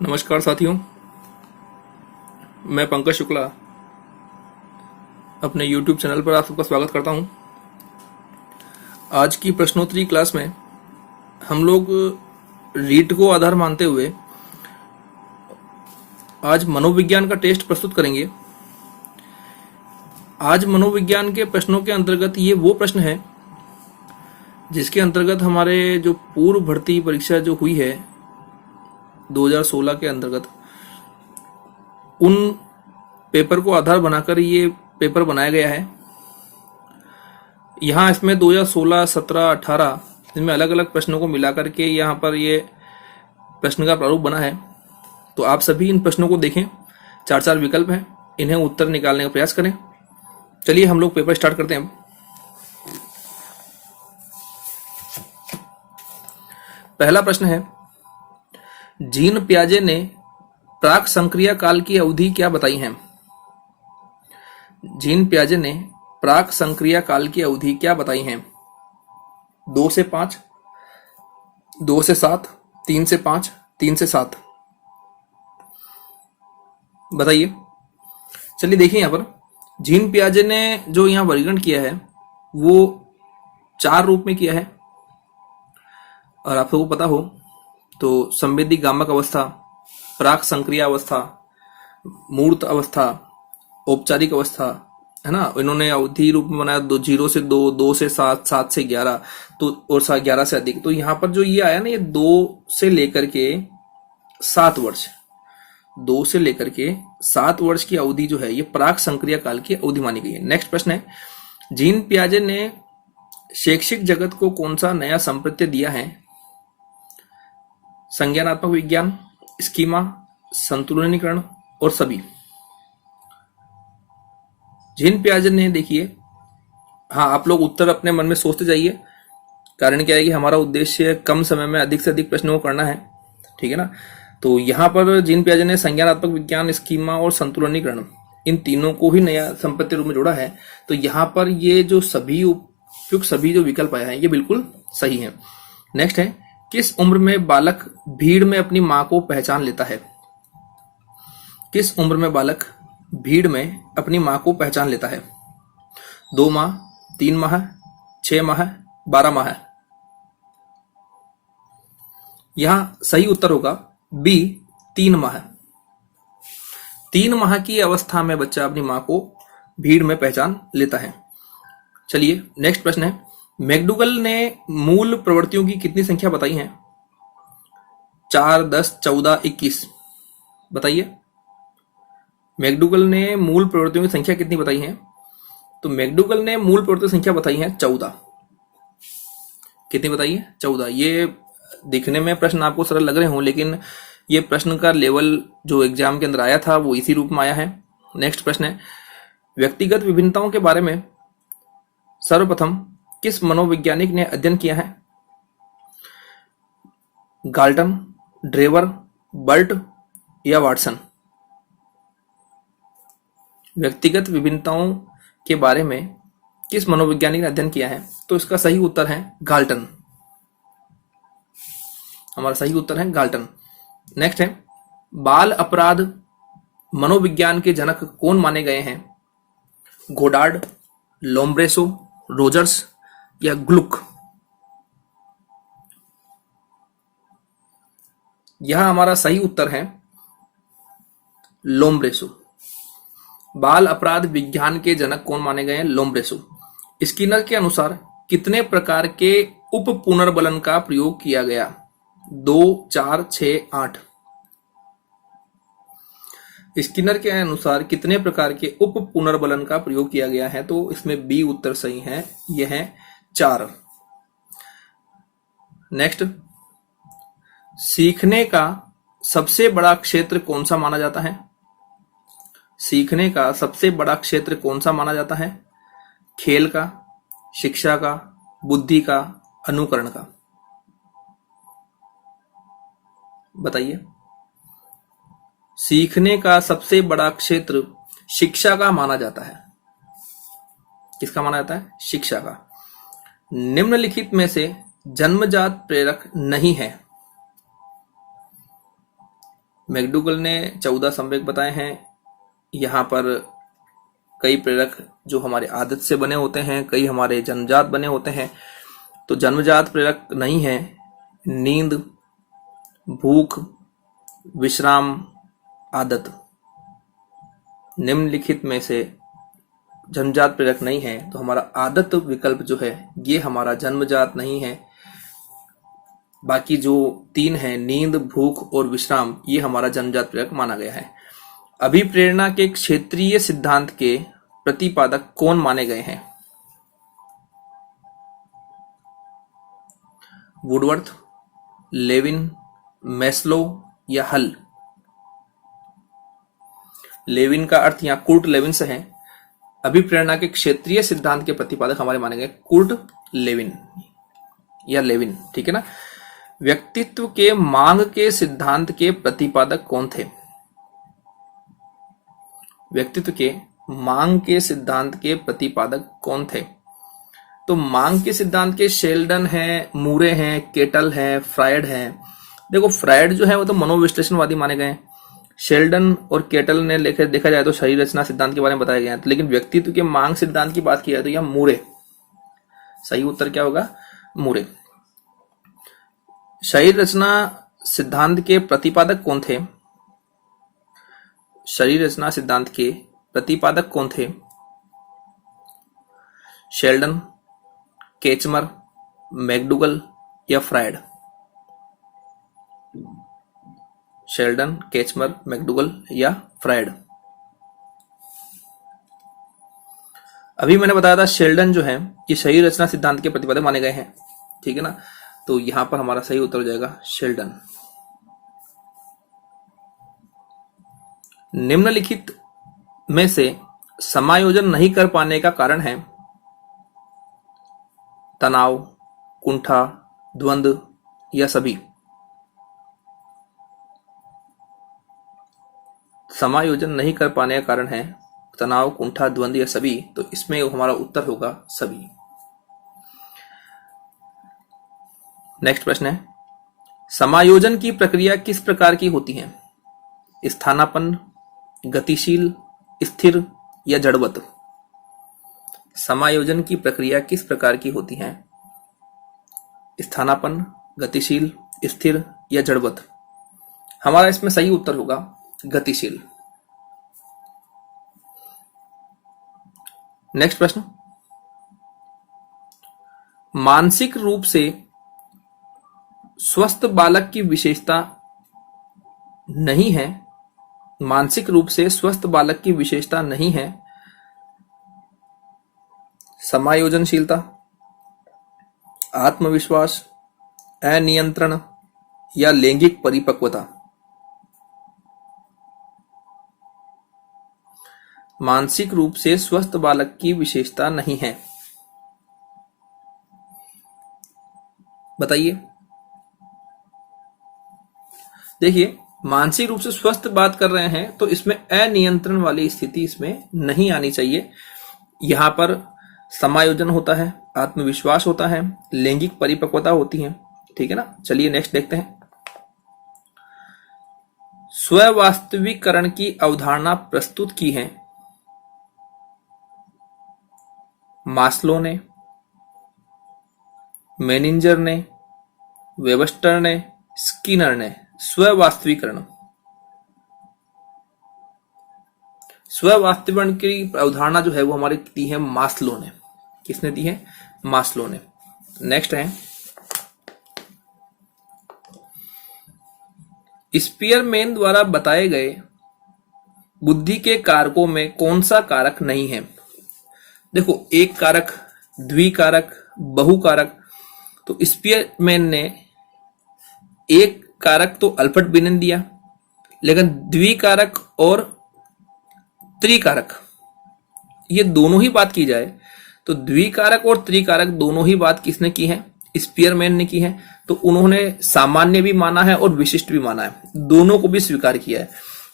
नमस्कार साथियों, मैं पंकज शुक्ला अपने YouTube चैनल पर आप सबका स्वागत करता हूं। आज की प्रश्नोत्तरी क्लास में हम लोग रीट को आधार मानते हुए आज मनोविज्ञान का टेस्ट प्रस्तुत करेंगे। आज मनोविज्ञान के प्रश्नों के अंतर्गत ये वो प्रश्न है जिसके अंतर्गत हमारे जो पूर्व भर्ती परीक्षा जो हुई है 2016 के अंतर्गत, उन पेपर को आधार बनाकर ये पेपर बनाया गया है। यहाँ इसमें 2016, 17, 18 इसमें अलग अलग प्रश्नों को मिला करके यहाँ पर ये प्रश्न का प्रारूप बना है। तो आप सभी इन प्रश्नों को देखें, 4 विकल्प हैं, इन्हें उत्तर निकालने का प्रयास करें। चलिए हम लोग पेपर स्टार्ट करते हैं। पहला प्रश्न है, जीन पियाजे ने प्राक संक्रिया काल की अवधि क्या बताई है? जीन पियाजे ने प्राक संक्रिया काल की अवधि क्या बताई है? 2 से 5, 2 से 7, 3 से 5, 3 से 7, बताइए। चलिए देखिए, यहां पर जीन पियाजे ने जो यहां वर्गीकरण किया है वो 4 रूप में किया है। और आप सबको पता हो तो संवेदी गामक अवस्था, प्राक संक्रिया अवस्था, मूर्त अवस्था, औपचारिक अवस्था, है ना। इन्होंने अवधि रूप में बनाया 0 से 2, 2 से 7, 7 से 11, तो और 11 से अधिक। तो यहाँ पर जो ये आया ना, ये 2 से लेकर के 7 वर्ष, 2 से लेकर के 7 वर्ष की अवधि जो है ये प्राक संक्रिया काल की अवधि मानी गई है। नेक्स्ट प्रश्न है, जीन पियाजे ने शैक्षिक जगत को कौन सा नया संप्रत्यय दिया है? संज्ञानात्मक विज्ञान, स्कीमा, संतुलनीकरण और सभी। जीन पियाजे ने, देखिए, हाँ, आप लोग उत्तर अपने मन में सोचते जाइए। कारण क्या है कि हमारा उद्देश्य कम समय में अधिक से अधिक प्रश्नों को करना है, ठीक है ना। तो यहाँ पर जीन पियाजे ने संज्ञानात्मक विज्ञान, स्कीमा और संतुलनीकरण, इन तीनों को ही नया संप्रत्यय रूप में जोड़ा है। तो यहाँ पर ये जो सभी उपयुक्त सभी जो विकल्प आया है ये बिल्कुल सही है। नेक्स्ट है, किस उम्र में बालक भीड़ में अपनी मां को पहचान लेता है? किस उम्र में बालक भीड़ में अपनी मां को पहचान लेता है? 2 माह, 3 माह, 6 माह, 12 माह। यहां सही उत्तर होगा बी, 3 माह। 3 माह की अवस्था में बच्चा अपनी मां को भीड़ में पहचान लेता है। चलिए नेक्स्ट प्रश्न है, मैकडूगल ने मूल प्रवृत्तियों की कितनी संख्या बताई है? 4, 10, 14, 21, बताइए। मैकडूगल ने मूल प्रवृत्तियों की संख्या कितनी बताई है? तो मैकडूगल ने मूल प्रवृत्तियों की संख्या बताई है 14। कितनी बताई है? 14। ये दिखने में प्रश्न आपको सरल लग रहे हों, लेकिन ये प्रश्न का लेवल जो एग्जाम के अंदर आया था वो इसी रूप में आया है। नेक्स्ट प्रश्न है, व्यक्तिगत विभिन्नताओं के बारे में सर्वप्रथम किस मनोवैज्ञानिक ने अध्ययन किया है? गाल्टन, ड्रेवर, बर्ट या वाटसन? व्यक्तिगत विभिन्नताओं के बारे में किस मनोवैज्ञानिक ने अध्ययन किया है? तो इसका सही उत्तर है गाल्टन। हमारा सही उत्तर है गाल्टन। नेक्स्ट है, बाल अपराध मनोविज्ञान के जनक कौन माने गए हैं? गोडार्ड, लोम्ब्रेसो, रोजर्स या ग्लुक? यह हमारा सही उत्तर है लोम्ब्रेसो। बाल अपराध विज्ञान के जनक कौन माने गए हैं? लोम्ब्रेसो। स्किनर के अनुसार कितने प्रकार के उप पुनर्बलन का प्रयोग किया गया? 2, 4, 6, 8। स्किनर के अनुसार कितने प्रकार के उप पुनर्बलन का प्रयोग किया गया है? तो इसमें बी उत्तर सही है, यह है 4। नेक्स्ट, सीखने का सबसे बड़ा क्षेत्र कौन सा माना जाता है? सीखने का सबसे बड़ा क्षेत्र कौन सा माना जाता है? खेल का, शिक्षा का, बुद्धि का, अनुकरण का? बताइए। सीखने का सबसे बड़ा क्षेत्र शिक्षा का माना जाता है। किसका माना जाता है? शिक्षा का। निम्नलिखित में से जन्मजात प्रेरक नहीं है। मैकडूगल ने 14 संवेग बताए हैं। यहाँ पर कई प्रेरक जो हमारे आदत से बने होते हैं, कई हमारे जन्मजात बने होते हैं। तो जन्मजात प्रेरक नहीं है नींद, भूख, विश्राम, आदत। निम्नलिखित में से जन्मजात प्रेरक नहीं है, तो हमारा आदत विकल्प जो है ये हमारा जन्मजात नहीं है। बाकी जो 3 है, नींद, भूख और विश्राम, ये हमारा जन्मजात प्रेरक माना गया है। अभिप्रेरणा के क्षेत्रीय सिद्धांत के प्रतिपादक कौन माने गए हैं? वुडवर्थ, लेविन, मैस्लो या हल? लेविन का अर्थ यहाँ कुर्ट लेविन से है। अभिप्रेरणा के क्षेत्रीय सिद्धांत के प्रतिपादक हमारे माने गए कुर्ट लेविन या लेविन, ठीक है ना। व्यक्तित्व के मांग के सिद्धांत के प्रतिपादक कौन थे? व्यक्तित्व के मांग के सिद्धांत के प्रतिपादक कौन थे? तो मांग के सिद्धांत के शेल्डन है, मूरे हैं, केटल है, फ्रायड है। देखो फ्रायड जो है वो तो मनोविश्लेषणवादी माने गए हैं। शेल्डन और केटल ने देखा जाए तो शरीर रचना सिद्धांत के बारे में बताया गया है। लेकिन व्यक्तित्व के मांग सिद्धांत की बात की जाए तो यह मूरे। सही उत्तर क्या होगा? मूरे। शरीर रचना सिद्धांत के प्रतिपादक कौन थे? शरीर रचना सिद्धांत के प्रतिपादक कौन थे? शेल्डन, केचमर, मैकडूगल या फ्रायड? शेल्डन, केचमर, मैकडूगल या फ्रायड? अभी मैंने बताया था शेल्डन जो है ये शरीर रचना सिद्धांत के प्रतिपादक माने गए हैं, ठीक है ना। तो यहां पर हमारा सही उत्तर हो जाएगा शेल्डन। निम्नलिखित में से समायोजन नहीं कर पाने का कारण है तनाव, कुंठा, द्वंद्व या सभी? समायोजन नहीं कर पाने का कारण है तनाव, कुंठा, द्वंद्व या सभी। तो इसमें हमारा उत्तर होगा सभी। नेक्स्ट प्रश्न है, समायोजन की प्रक्रिया किस प्रकार की होती है? स्थानापन्न, गतिशील, स्थिर या जड़वत? समायोजन की प्रक्रिया किस प्रकार की होती है? स्थानापन्न, गतिशील, स्थिर या जड़वत? हमारा इसमें सही उत्तर होगा गतिशील। नेक्स्ट प्रश्न, मानसिक रूप से स्वस्थ बालक की विशेषता नहीं है। मानसिक रूप से स्वस्थ बालक की विशेषता नहीं है समायोजनशीलता, आत्मविश्वास, अनियंत्रण या लैंगिक परिपक्वता? मानसिक रूप से स्वस्थ बालक की विशेषता नहीं है, बताइए। देखिए मानसिक रूप से स्वस्थ बात कर रहे हैं तो इसमें अनियंत्रण वाली स्थिति इसमें नहीं आनी चाहिए। यहां पर समायोजन होता है, आत्मविश्वास होता है, लैंगिक परिपक्वता होती है, ठीक है ना। चलिए नेक्स्ट देखते हैं। स्ववास्तविकरण की अवधारणा प्रस्तुत की है मास्लो ने, मेनिंजर ने, वेबस्टर ने, स्किनर ने। स्ववास्तविकरण, स्ववास्तविकरण की अवधारणा जो है वो हमारी दी है मास्लो ने। किसने दी है? मास्लो ने। नेक्स्ट है, स्पीयरमैन द्वारा बताए गए बुद्धि के कारकों में कौन सा कारक नहीं है? देखो एक कारक, द्विकारक, बहुकारक। तो स्पीयरमैन ने एक कारक तो अल्फ्रेड बिनेट दिया, लेकिन द्विकारक और त्रिकारक ये दोनों ही बात की जाए तो द्विकारक और त्रिकारक दोनों ही बात किसने की है? स्पीयरमैन ने की है। तो उन्होंने सामान्य भी माना है और विशिष्ट भी माना है, दोनों को भी स्वीकार किया है।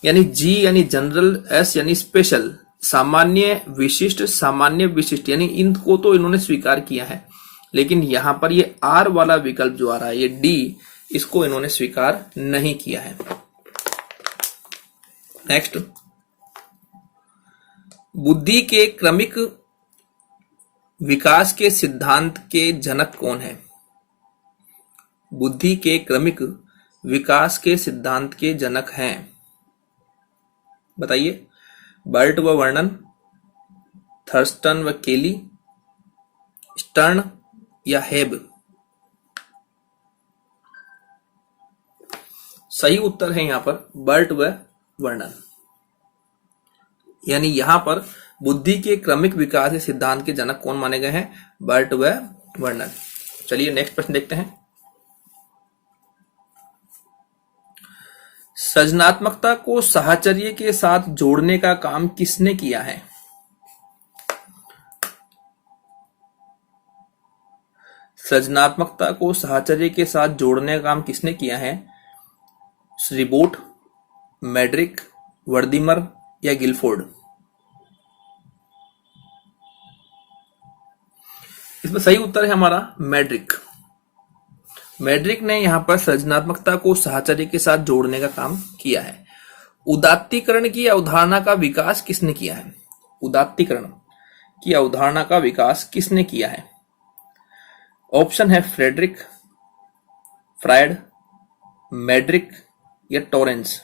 यानी जी यानी जनरल, एस यानी स्पेशल, सामान्य विशिष्ट, सामान्य विशिष्ट, यानी इनको तो इन्होंने स्वीकार किया है। लेकिन यहां पर ये आर वाला विकल्प जो आ रहा है, ये डी, इसको इन्होंने स्वीकार नहीं किया है। नेक्स्ट, बुद्धि के क्रमिक विकास के सिद्धांत के जनक कौन है? बुद्धि के क्रमिक विकास के सिद्धांत के जनक हैं, बताइए। बर्ट व वर्नन, थर्स्टन व केली, स्टर्न या हेब? सही उत्तर है यहां पर बर्ट व वर्नन। यानी यहां पर बुद्धि के क्रमिक विकास के सिद्धांत के जनक कौन माने गए हैं? बर्ट व वर्नन। चलिए नेक्स्ट प्रश्न देखते हैं। सृजनात्मकता को साहचर्य के साथ जोड़ने का काम किसने किया है? सृजनात्मकता को साहचर्य के साथ जोड़ने का काम किसने किया है? श्रीबोट, मैड्रिक, वर्दीमर या गिलफोर्ड? इसमें सही उत्तर है हमारा मैड्रिक। मैड्रिक ने यहां पर सृजनात्मकता को साहचर्य के साथ जोड़ने का काम किया है। उदात्तीकरण की अवधारणा का विकास किसने किया है? उदात्तीकरण की अवधारणा का विकास किसने किया है? ऑप्शन है फ्रेडरिक, फ्रायड, मैड्रिक या टॉरेंस।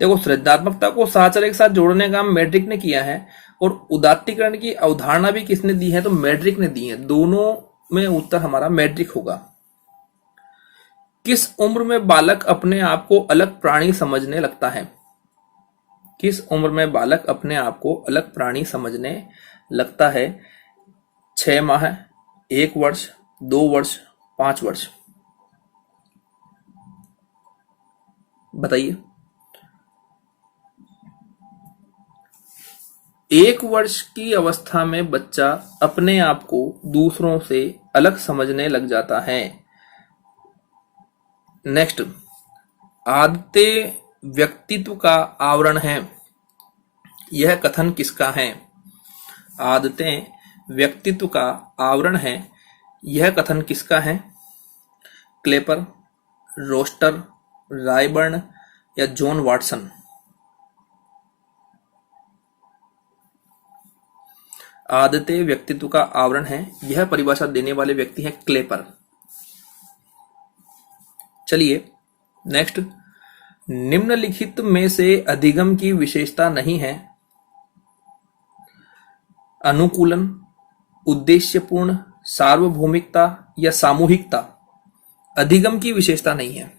देखो, सृजनात्मकता को साहचर्य के साथ जोड़ने का काम मैड्रिक ने किया है और उदात्तीकरण की अवधारणा भी किसने दी है? तो मैड्रिक ने दी है। दोनों में उत्तर हमारा मैड्रिक होगा। किस उम्र में बालक अपने आप को अलग प्राणी समझने लगता है? किस उम्र में बालक अपने आप को अलग प्राणी समझने लगता है? 6 माह, 1 वर्ष, 2 वर्ष, 5 वर्ष? बताइए। 1 वर्ष की अवस्था में बच्चा अपने आप को दूसरों से अलग समझने लग जाता है। नेक्स्ट, आदतें व्यक्तित्व का आवरण है, यह कथन किसका है? आदतें व्यक्तित्व का आवरण है, यह कथन किसका है? क्लेपर, रोस्टर, रायबर्न या जॉन वाटसन? आदतें व्यक्तित्व का आवरण है, यह परिभाषा देने वाले व्यक्ति हैं क्लेपर। चलिए नेक्स्ट, निम्नलिखित में से अधिगम की विशेषता नहीं है? अनुकूलन, उद्देश्यपूर्ण, सार्वभौमिकता या सामूहिकता? अधिगम की विशेषता नहीं है।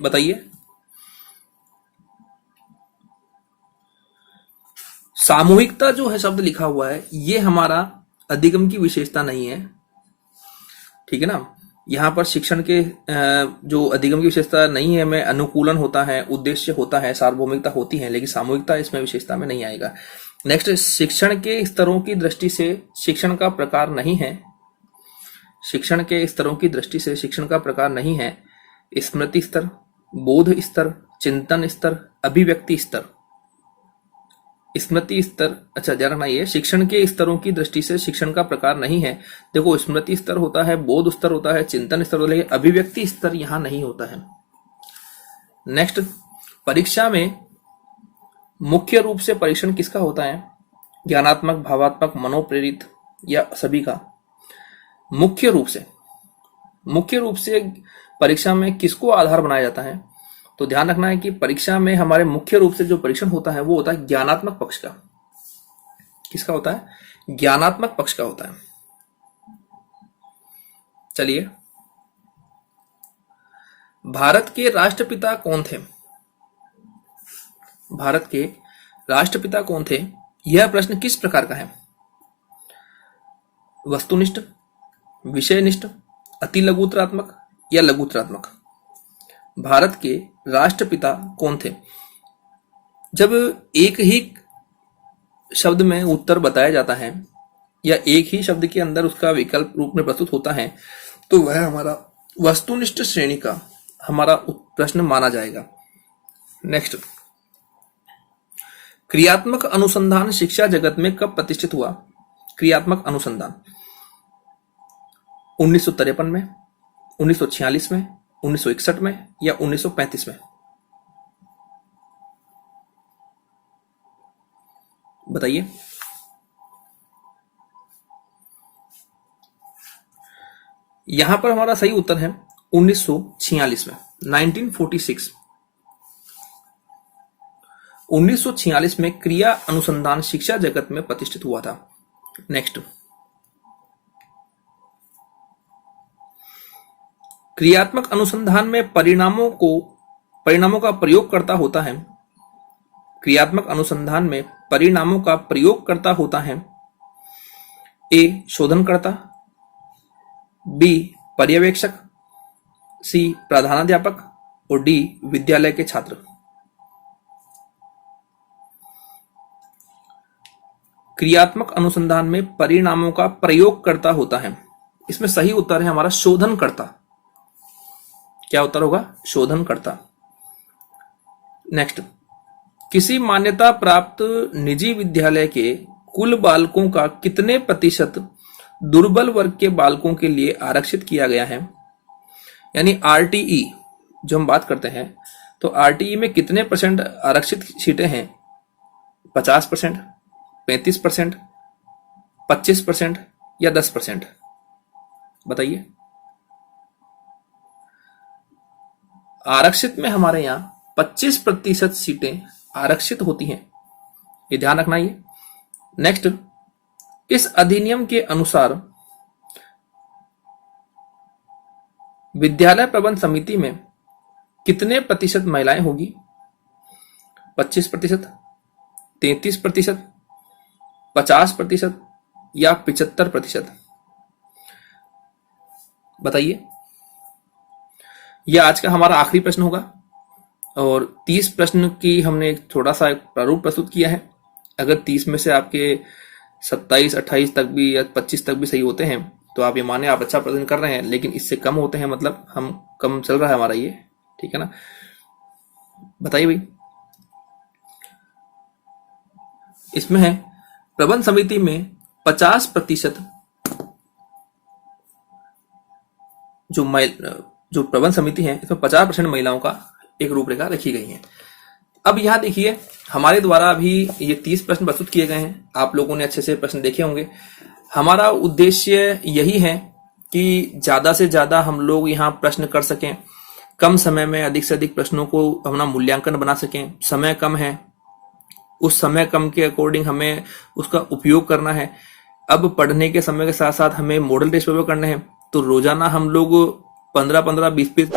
बताइए। सामूहिकता जो है शब्द लिखा हुआ है, ये हमारा अधिगम की विशेषता नहीं है, ठीक है ना। यहां पर शिक्षण के जो अधिगम की विशेषता नहीं है, में अनुकूलन होता है, उद्देश्य होता है, सार्वभौमिकता होती है, लेकिन सामूहिकता इसमें विशेषता में नहीं आएगा। नेक्स्ट, शिक्षण के स्तरों की दृष्टि से शिक्षण का प्रकार नहीं है। शिक्षण के स्तरों की दृष्टि से शिक्षण का प्रकार नहीं है स्मृति स्तर, बोध स्तर, चिंतन स्तर, अभिव्यक्ति स्तर। स्मृति स्तर, अच्छा ध्यान रखना, ये शिक्षण के स्तरों की दृष्टि से शिक्षण का प्रकार नहीं है। देखो, स्मृति स्तर होता है, बोध स्तर होता है, चिंतन स्तर होता है, लेकिन अभिव्यक्ति स्तर यहां नहीं होता है। नेक्स्ट, परीक्षा में मुख्य रूप से परीक्षण किसका होता है? ज्ञानात्मक, भावात्मक, मनोप्रेरित या सभी का? मुख्य रूप से परीक्षा में किसको आधार बनाया जाता है? तो ध्यान रखना है कि परीक्षा में हमारे मुख्य रूप से जो परीक्षण होता है वो होता है ज्ञानात्मक पक्ष का। किसका होता है? ज्ञानात्मक पक्ष का होता है। चलिए, भारत के राष्ट्रपिता कौन थे? भारत के राष्ट्रपिता कौन थे? यह प्रश्न किस प्रकार का है? वस्तुनिष्ठ, विषयनिष्ठ, अति लघुतरात्मक या लघुतरात्मक? भारत के राष्ट्रपिता कौन थे? जब एक ही शब्द में उत्तर बताया जाता है या एक ही शब्द के अंदर उसका विकल्प रूप में प्रस्तुत होता है, तो वह हमारा वस्तुनिष्ठ श्रेणी का हमारा प्रश्न माना जाएगा। नेक्स्ट, क्रियात्मक अनुसंधान शिक्षा जगत में कब प्रतिष्ठित हुआ? क्रियात्मक अनुसंधान 1953 में, 1946 में, 1961 में या 1935 में? बताइए। यहां पर हमारा सही उत्तर है 1946 में, 1946। 1946 में क्रिया अनुसंधान शिक्षा जगत में प्रतिष्ठित हुआ था। नेक्स्ट, क्रियात्मक अनुसंधान में परिणामों का प्रयोगकर्ता होता है। क्रियात्मक अनुसंधान में परिणामों का प्रयोगकर्ता होता है ए शोधनकर्ता, बी पर्यवेक्षक, सी प्रधानाध्यापक और डी विद्यालय के छात्र। क्रियात्मक अनुसंधान में परिणामों का प्रयोगकर्ता होता है, इसमें सही उत्तर है हमारा शोधनकर्ता। क्या उत्तर होगा? शोधनकर्ता। नेक्स्ट, किसी मान्यता प्राप्त निजी विद्यालय के कुल बालकों का कितने प्रतिशत दुर्बल वर्ग के बालकों के लिए आरक्षित किया गया है? यानी आरटीई जो हम बात करते हैं, तो आरटीई में कितने परसेंट आरक्षित सीटें हैं? 50%, 35%, 25% या 10%? बताइए। आरक्षित में हमारे यहाँ 25% सीटें आरक्षित होती हैं, ये ध्यान रखना। ये नेक्स्ट, इस अधिनियम के अनुसार विद्यालय प्रबंध समिति में कितने प्रतिशत महिलाएं होगी? 25%, 33%, 50% या 75%? बताइए। यह आज का हमारा आखिरी प्रश्न होगा और 30 प्रश्न की हमने थोड़ा सा प्रारूप प्रस्तुत किया है। अगर 30 में से आपके 27, 28 तक भी या 25 तक भी सही होते हैं तो आप ये माने आप अच्छा प्रदर्शन कर रहे हैं, लेकिन इससे कम होते हैं मतलब हम कम चल रहा है हमारा ये, ठीक है ना। बताइए भाई। इसमें है प्रबंध समिति में 50% जो प्रबंध समिति है इसमें 50% महिलाओं का एक रूपरेखा रखी गई है। अब यहां देखिए हमारे द्वारा अभी ये 30 प्रश्न प्रस्तुत किए गए हैं, आप लोगों ने अच्छे से प्रश्न देखे होंगे। हमारा उद्देश्य यही है कि ज्यादा से ज्यादा हम लोग यहाँ प्रश्न कर सकें, कम समय में अधिक से अधिक प्रश्नों को अपना मूल्यांकन बना सकें। समय कम है, उस समय कम के अकॉर्डिंग हमें उसका उपयोग करना है। अब पढ़ने के समय के साथ साथ हमें मॉडल टेस्ट पेपर करने हैं, तो रोजाना हम लोग 15-15, 20-20